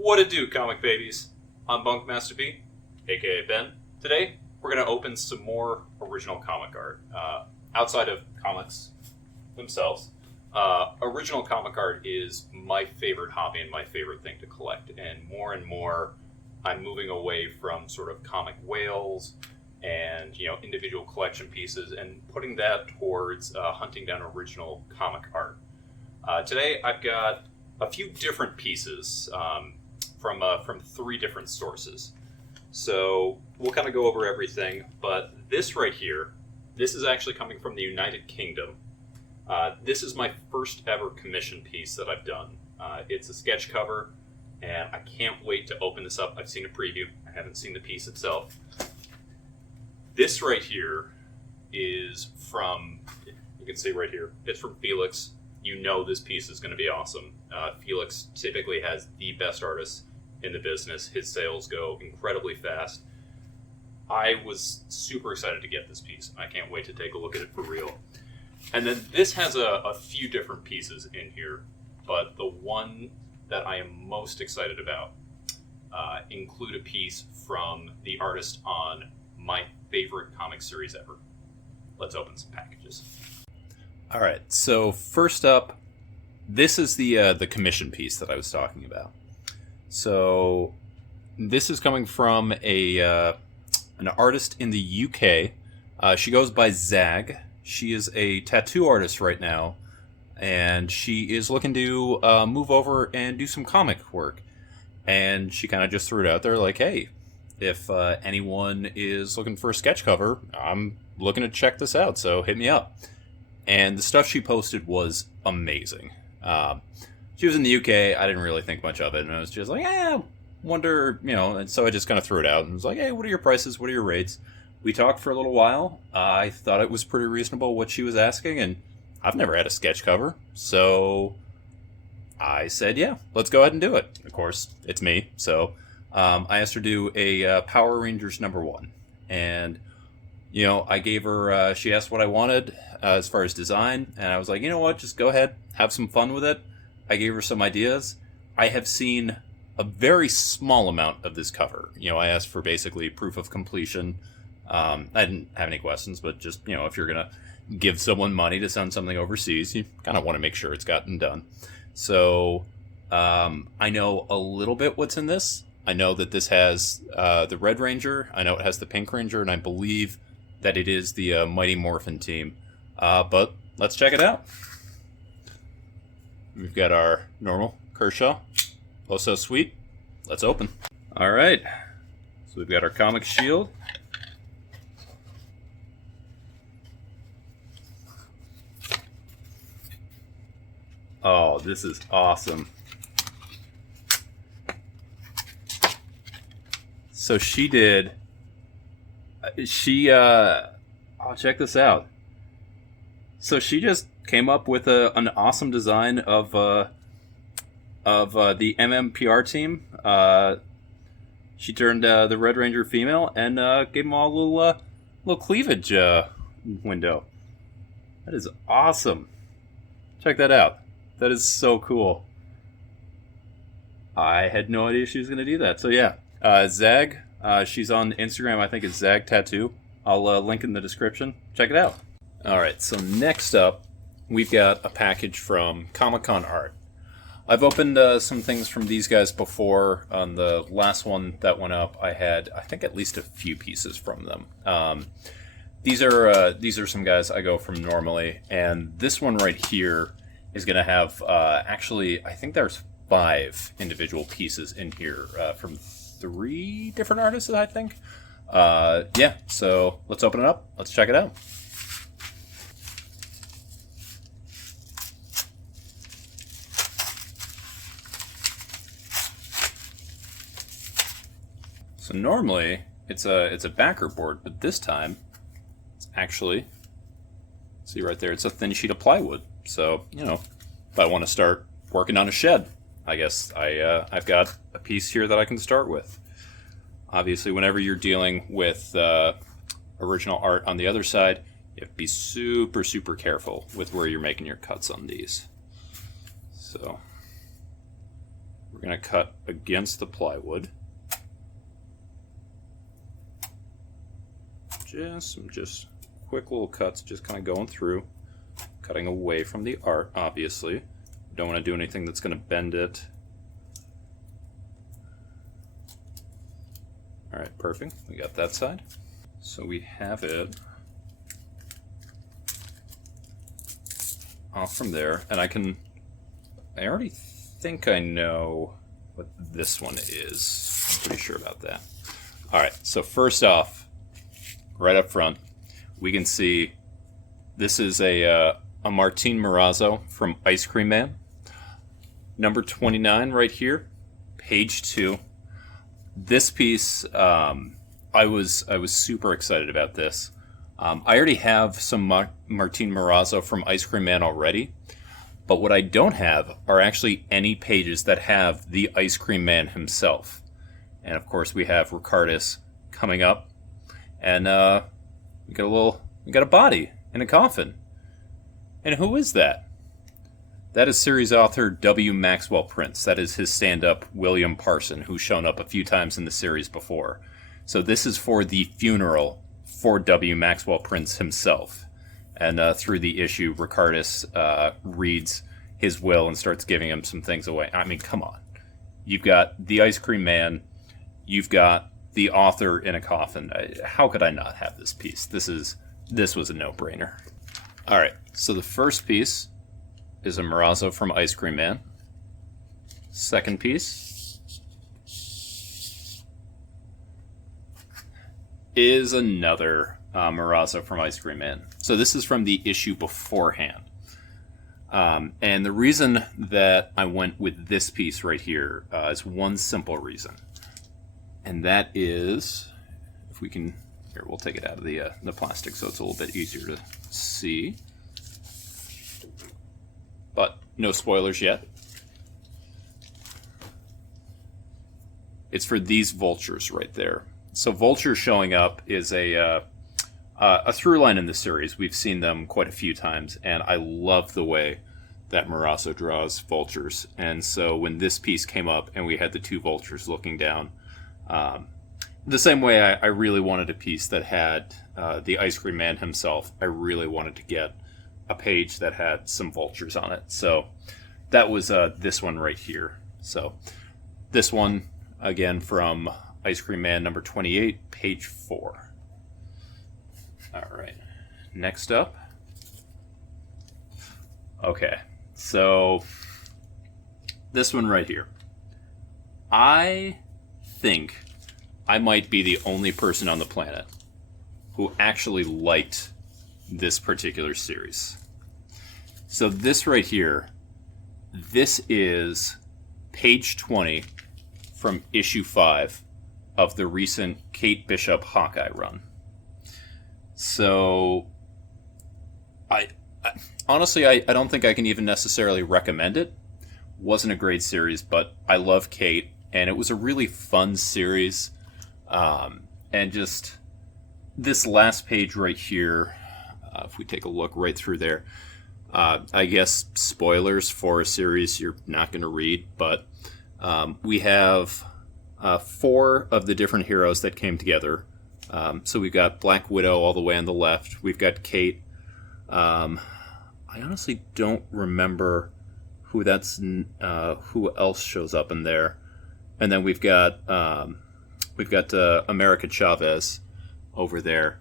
What it do, comic babies? I'm Bunkmaster B, aka Ben. Today, we're going to open some more original comic art. Outside of comics themselves, original comic art is my favorite hobby and my favorite thing to collect. And more, I'm moving away from sort of comic whales and individual collection pieces and putting that towards hunting down original comic art. Today, I've got a few different pieces from three different sources. So we'll kind of go over everything, but this right here, this is actually coming from the United Kingdom. This is my first ever commission piece that I've done. It's a sketch cover, and I can't wait to open this up. I've seen a preview. I haven't seen the piece itself. This right here is from, you can see right here, it's from Felix. You know this piece is going to be awesome. Felix typically has the best artists in the business. His sales go incredibly fast. I was super excited to get this piece. I can't wait to take a look at it for real. And then this has a few different pieces in here, but the one that I am most excited about include a piece from the artist on my favorite comic series ever. Let's open some packages. All right, so first up, this is the commission piece that I was talking about. So this is coming from an artist in the UK. She goes by Zag. She is a tattoo artist right now, and she is looking to move over and do some comic work. And she kind of just threw it out there like, hey, if anyone is looking for a sketch cover, I'm looking to check this out, so hit me up. And the stuff she posted was amazing. She was in the UK. I didn't really think much of it. And I was just like, wonder, And so I just kind of threw it out and was like, hey, what are your prices? What are your rates? We talked for a little while. I thought it was pretty reasonable what she was asking. And I've never had a sketch cover. So I said, yeah, let's go ahead and do it. Of course, it's me. So I asked her to do a Power Rangers #1. And I gave her, she asked what I wanted as far as design, and I was like, you know what, just go ahead, have some fun with it. I gave her some ideas. I have seen a very small amount of this cover. I asked for basically proof of completion. I didn't have any questions, but just, if you're going to give someone money to send something overseas, you kind of want to make sure it's gotten done. So I know a little bit what's in this. I know that this has the Red Ranger. I know it has the Pink Ranger, and I believe that it is the Mighty Morphin team. But let's check it out. We've got our normal Kershaw. Oh, so sweet. Let's open. All right. So we've got our comic shield. Oh, this is awesome. So she did... oh, check this out. So she just came up with an awesome design of the MMPR team. She turned the Red Ranger female and gave them all a little cleavage window. That is awesome. Check that out. That is so cool. I had no idea she was going to do that. So yeah, Zag. She's on Instagram, I think it's Zag Tattoo. I'll link in the description. Check it out. Alright, so next up, we've got a package from Comic-Con Art. I've opened some things from these guys before. On the last one that went up, I had, I think, at least a few pieces from them. These are some guys I go from normally, and this one right here is going to have, actually, I think there's 5 individual pieces in here from 3 different artists, I think. Yeah, so let's open it up. Let's check it out. So normally it's a backer board, but this time it's actually, see right there, it's a thin sheet of plywood. So if I want to start working on a shed, I guess I've got a piece here that I can start with. Obviously, whenever you're dealing with original art on the other side, you have to be super, super careful with where you're making your cuts on these. So we're going to cut against the plywood. Just quick little cuts, just kind of going through, cutting away from the art, obviously. Don't want to do anything that's going to bend it. All right, perfect. We got that side. So we have it off from there, and I already think I know what this one is. I'm pretty sure about that. All right, so first off, right up front, we can see this is a Martin Morazzo from Ice Cream Man. Number 29 right here, page 2. This piece, I was super excited about this. I already have some Martin Morazzo from Ice Cream Man already, but what I don't have are actually any pages that have the Ice Cream Man himself. And of course we have Ricardus coming up, and we got a body in a coffin. And who is that? That is series author W. Maxwell Prince. That is his stand-up William Parson, who's shown up a few times in the series before. So this is for the funeral for W. Maxwell Prince himself. And through the issue, Ricardus reads his will and starts giving him some things away. I mean, come on. You've got the Ice Cream Man. You've got the author in a coffin. How could I not have this piece? This was a no-brainer. All right, so the first piece is a Morazzo from Ice Cream Man. Second piece is another Morazzo from Ice Cream Man. So this is from the issue beforehand. And the reason that I went with this piece right here is one simple reason. And that is, if we can, here, we'll take it out of the plastic so it's a little bit easier to see. But no spoilers yet. It's for these vultures right there. So vultures showing up is a through line in the series. We've seen them quite a few times, and I love the way that Morazzo draws vultures. And so when this piece came up and we had the two vultures looking down, the same way I really wanted a piece that had the Ice Cream Man himself, I really wanted to get a page that had some vultures on it. So that was this one right here. So this one, again, from Ice Cream Man number 28, page 4. All right, next up. Okay, so this one right here. I think I might be the only person on the planet who actually liked this particular series. So this right here, this is page 20 from issue 5 of the recent Kate Bishop Hawkeye run. So I honestly don't think I can even necessarily recommend it. Wasn't a great series, but I love Kate, and it was a really fun series. And just this last page right here, if we take a look right through there, I guess spoilers for a series you're not going to read, but we have 4 of the different heroes that came together. So we've got Black Widow all the way on the left. We've got Kate. I honestly don't remember who else shows up in there. And then we've got America Chavez over there,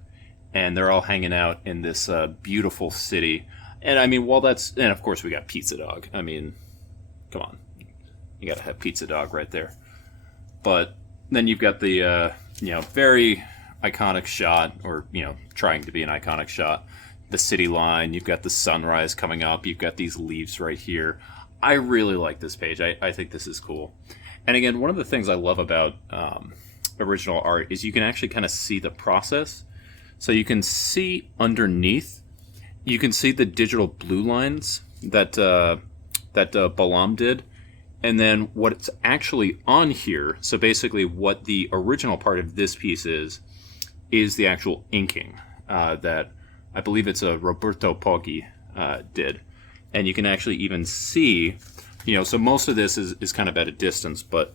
and they're all hanging out in this beautiful city. And I mean, and of course we got Pizza Dog. I mean, come on, you got to have Pizza Dog right there. But then you've got the very iconic shot, or trying to be an iconic shot, the city line. You've got the sunrise coming up. You've got these leaves right here. I really like this page. I think this is cool. And again, one of the things I love about original art is you can actually kind of see the process. So you can see underneath, you can see the digital blue lines that Balam did, and then what's actually on here. So basically what the original part of this piece is the actual inking that I believe it's Roberto Poggi did. And you can actually even see so most of this is kind of at a distance, but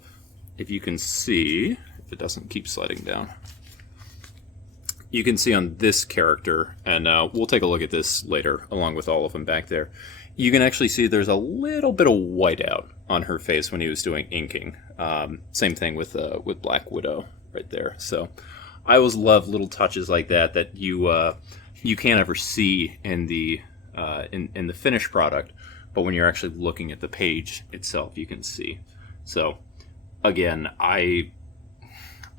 if you can see, if it doesn't keep sliding down, you can see on this character, and we'll take a look at this later, along with all of them back there. You can actually see there's a little bit of whiteout on her face when he was doing inking. Same thing with Black Widow right there. So I always love little touches like that you can't ever see in the finished product, but when you're actually looking at the page itself, you can see. So again, I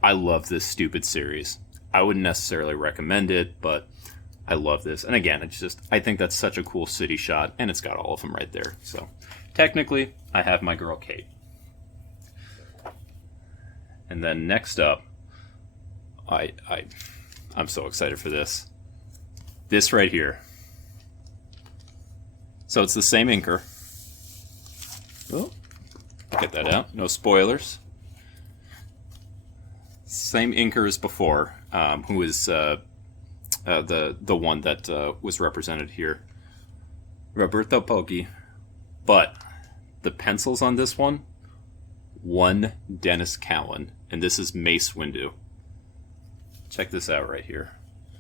love this stupid series. I wouldn't necessarily recommend it, but I love this. And again, I think that's such a cool city shot, and it's got all of them right there. So technically, I have my girl Kate. And then next up, I'm so excited for this. This right here. So it's the same inker. Oh, get that out. No spoilers. Same inker as before, who is the one that was represented here, Roberto Poggi. But the pencils on this one Dennis Cowan, and this is Mace Windu. Check this out right here.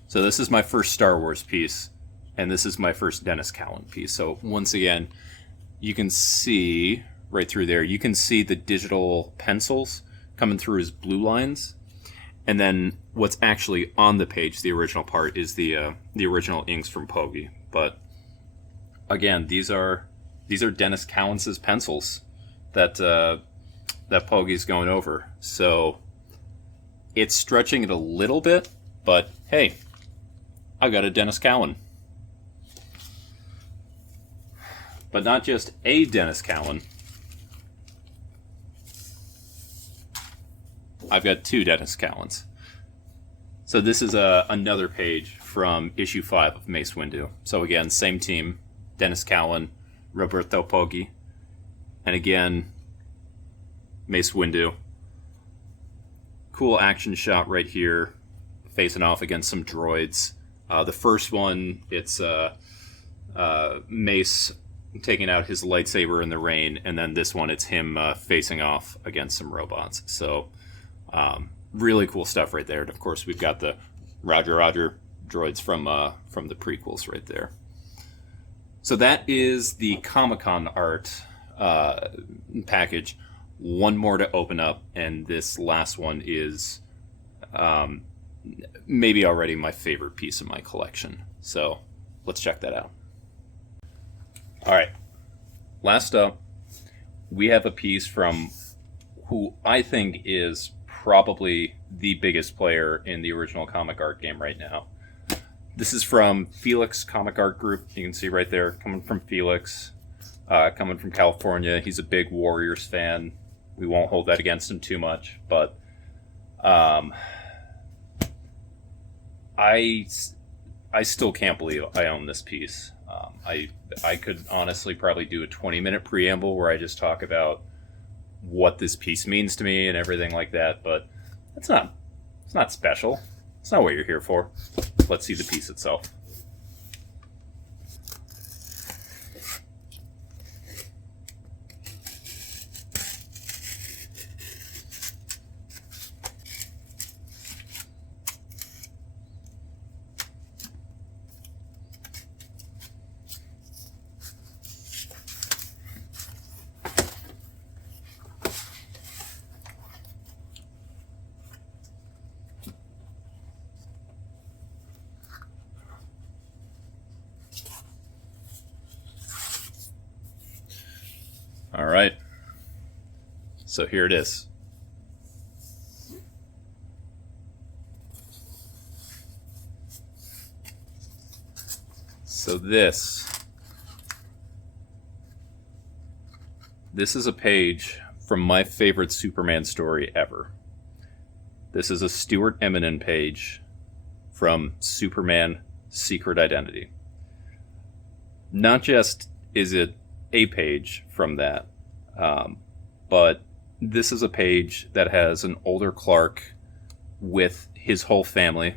So this is my first Star Wars piece, and this is my first Dennis Cowan piece. So once again, you can see right through there, you can see the digital pencils coming through his blue lines. And then what's actually on the page, the original part, is the original inks from Poggi. But again, these are Dennis Cowan's pencils that Poggi's going over. So it's stretching it a little bit, but hey, I got a Dennis Cowan. But not just a Dennis Cowan. I've got two Dennis Cowans. So this is another page from issue 5 of Mace Windu. So again, same team, Dennis Cowan, Roberto Poggi, and again, Mace Windu. Cool action shot right here, facing off against some droids. The first one, it's Mace taking out his lightsaber in the rain, and then this one, it's him facing off against some robots. So really cool stuff right there. And of course, we've got the Roger Roger droids from the prequels right there. So that is the Comic-Con art package. One more to open up, and this last one is maybe already my favorite piece of my collection. So let's check that out. All right. Last up, we have a piece from who I think is probably the biggest player in the original comic art game right now. This is from Felix Comic Art Group. You can see right there, coming from Felix, coming from California. He's a big Warriors fan. We won't hold that against him too much, but I still can't believe I own this piece. I could honestly probably do a 20-minute preamble where I just talk about what this piece means to me and everything like that, but it's not special. It's not what you're here for. Let's see the piece itself. All right. So here it is. So this is a page from my favorite Superman story ever. This is a Stuart Immonen page from Superman Secret Identity. Not just is it a page from that, but this is a page that has an older Clark with his whole family,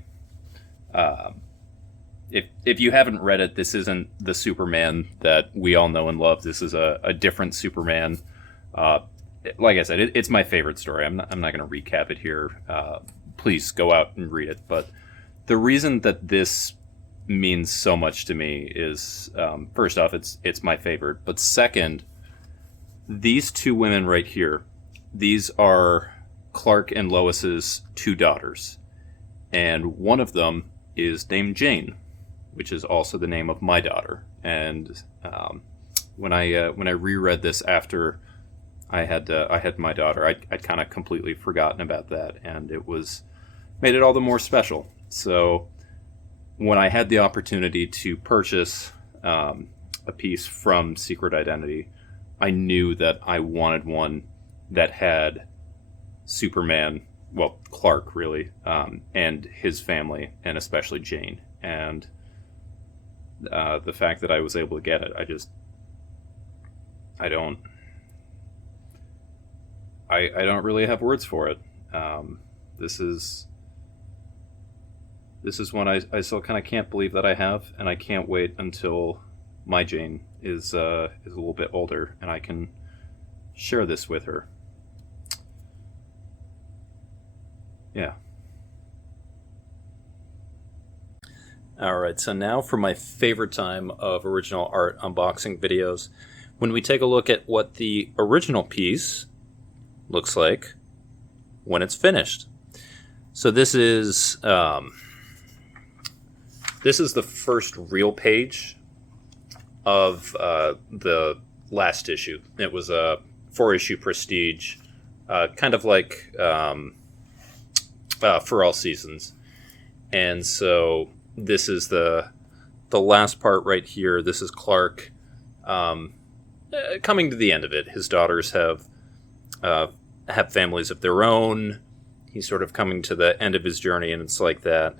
if you haven't read it, this isn't the Superman that we all know and love. This is a different Superman. Like I said, it's my favorite story. I'm not going to recap it here. Please go out and read it. But the reason that this means so much to me is, first off, it's my favorite. But second, these two women right here, these are Clark and Lois's two daughters. And one of them is named Jane, which is also the name of my daughter. And when I reread this after I had my daughter, I'd kind of completely forgotten about that, and it made it all the more special. So when I had the opportunity to purchase a piece from Secret Identity, I knew that I wanted one that had Superman, well, Clark really, and his family, and especially Jane. And the fact that I was able to get it, I don't really have words for it. This is one I still kind of can't believe that I have, and I can't wait until my Jane is a little bit older and I can share this with her. Yeah. Alright, so now for my favorite time of original art unboxing videos, when we take a look at what the original piece looks like when it's finished. So this is the first real page of the last issue. It was a 4-issue prestige, kind of like For All Seasons. And so this is the last part right here. This is Clark coming to the end of it. His daughters have families of their own. He's sort of coming to the end of his journey, and it's like that.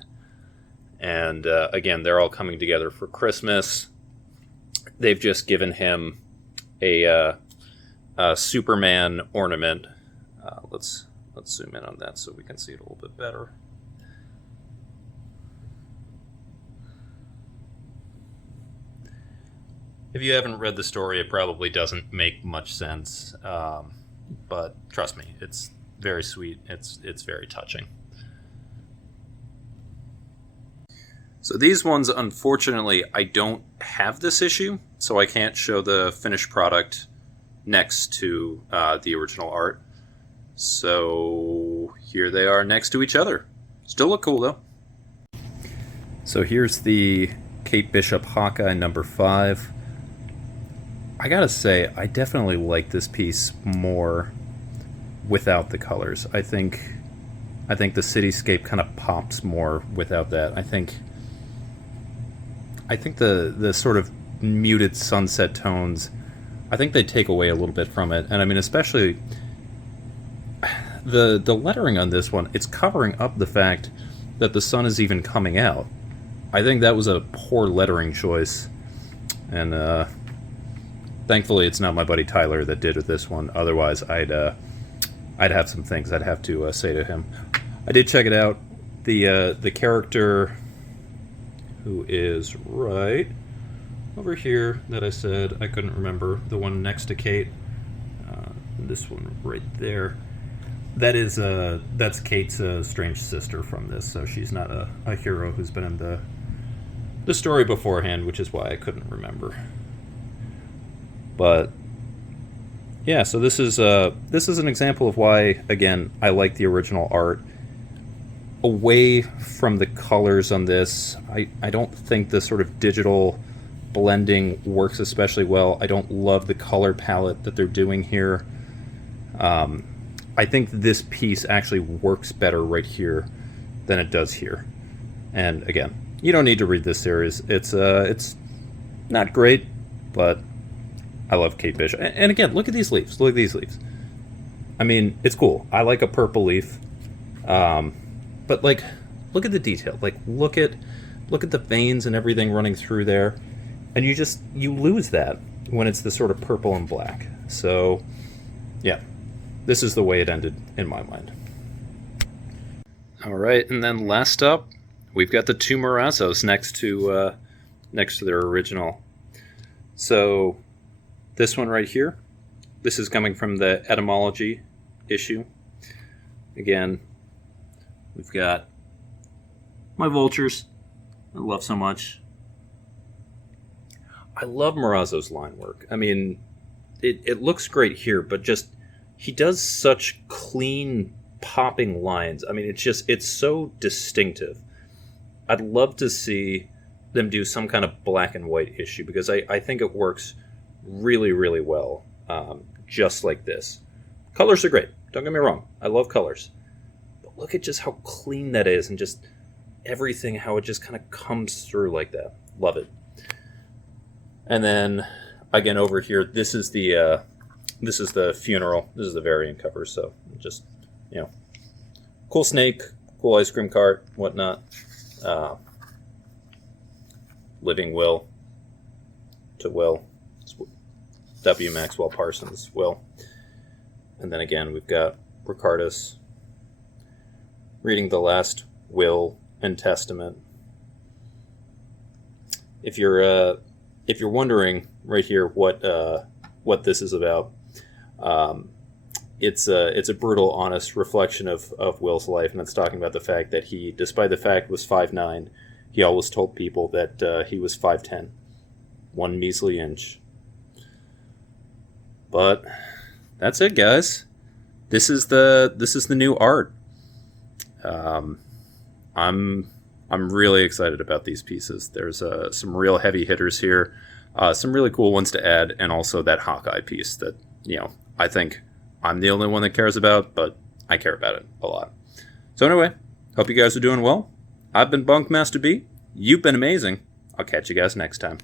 And again, they're all coming together for Christmas. They've just given him a Superman ornament. Let's zoom in on that so we can see it a little bit better. If you haven't read the story, it probably doesn't make much sense. But trust me, it's very sweet. It's very touching. So these ones, unfortunately, I don't have this issue, so I can't show the finished product next to the original art. So here they are next to each other. Still look cool, though. So here's the Kate Bishop Hawkeye number 5. I gotta say, I definitely like this piece more without the colors. I think the cityscape kind of pops more without that. I think the sort of muted sunset tones, I think they take away a little bit from it. And I mean, especially the lettering on this one, it's covering up the fact that the sun is even coming out. I think that was a poor lettering choice. And thankfully it's not my buddy Tyler that did this one. Otherwise I'd have some things I'd have to say to him. I did check it out. The character who is right over here that I said I couldn't remember, the one next to Kate, this one right there, that's Kate's strange sister from this, so she's not a hero who's been in the story beforehand, which is why I couldn't remember. But yeah, so this is an example of why, again, I like the original art. Away from the colors on this, I don't think the sort of digital blending works especially well. I don't love the color palette that they're doing here. I think this piece actually works better right here than it does here. And again, you don't need to read this series. It's not great, but I love Kate Bishop. And again, look at these leaves. Look at these leaves. I mean, it's cool. I like a purple leaf. But like, look at the detail. Like, look at the veins and everything running through there, and you lose that when it's the sort of purple and black. So, yeah, this is the way it ended in my mind. All right, and then last up, we've got the two Morazzos next to their original. So this one right here, this is coming from the etymology issue. Again, we've got my vultures I love so much. I love Morazzo's line work. I mean, it looks great here, but just he does such clean popping lines. I mean, it's so distinctive. I'd love to see them do some kind of black and white issue because I think it works really, really well, just like this. Colors are great. Don't get me wrong. I love colors. But look at just how clean that is and just everything, how it just kind of comes through like that. Love it. And then, again, over here, this is the funeral. This is the variant cover, so just, cool snake, cool ice cream cart, whatnot. Living will to Will. It's W. Maxwell Parsons, Will. And then again, we've got Ricardus reading the last will and testament. If you're wondering right here what this is about, it's a brutal, honest reflection of Will's life, and it's talking about the fact that he, despite the fact was 5'9", he always told people that he was 5'10", one measly inch. But that's it, guys. This is the new art. I'm really excited about these pieces. There's some real heavy hitters here, some really cool ones to add, and also that Hawkeye piece that I think I'm the only one that cares about, but I care about it a lot. So anyway, hope you guys are doing well. I've been Bunkmaster B. You've been amazing. I'll catch you guys next time.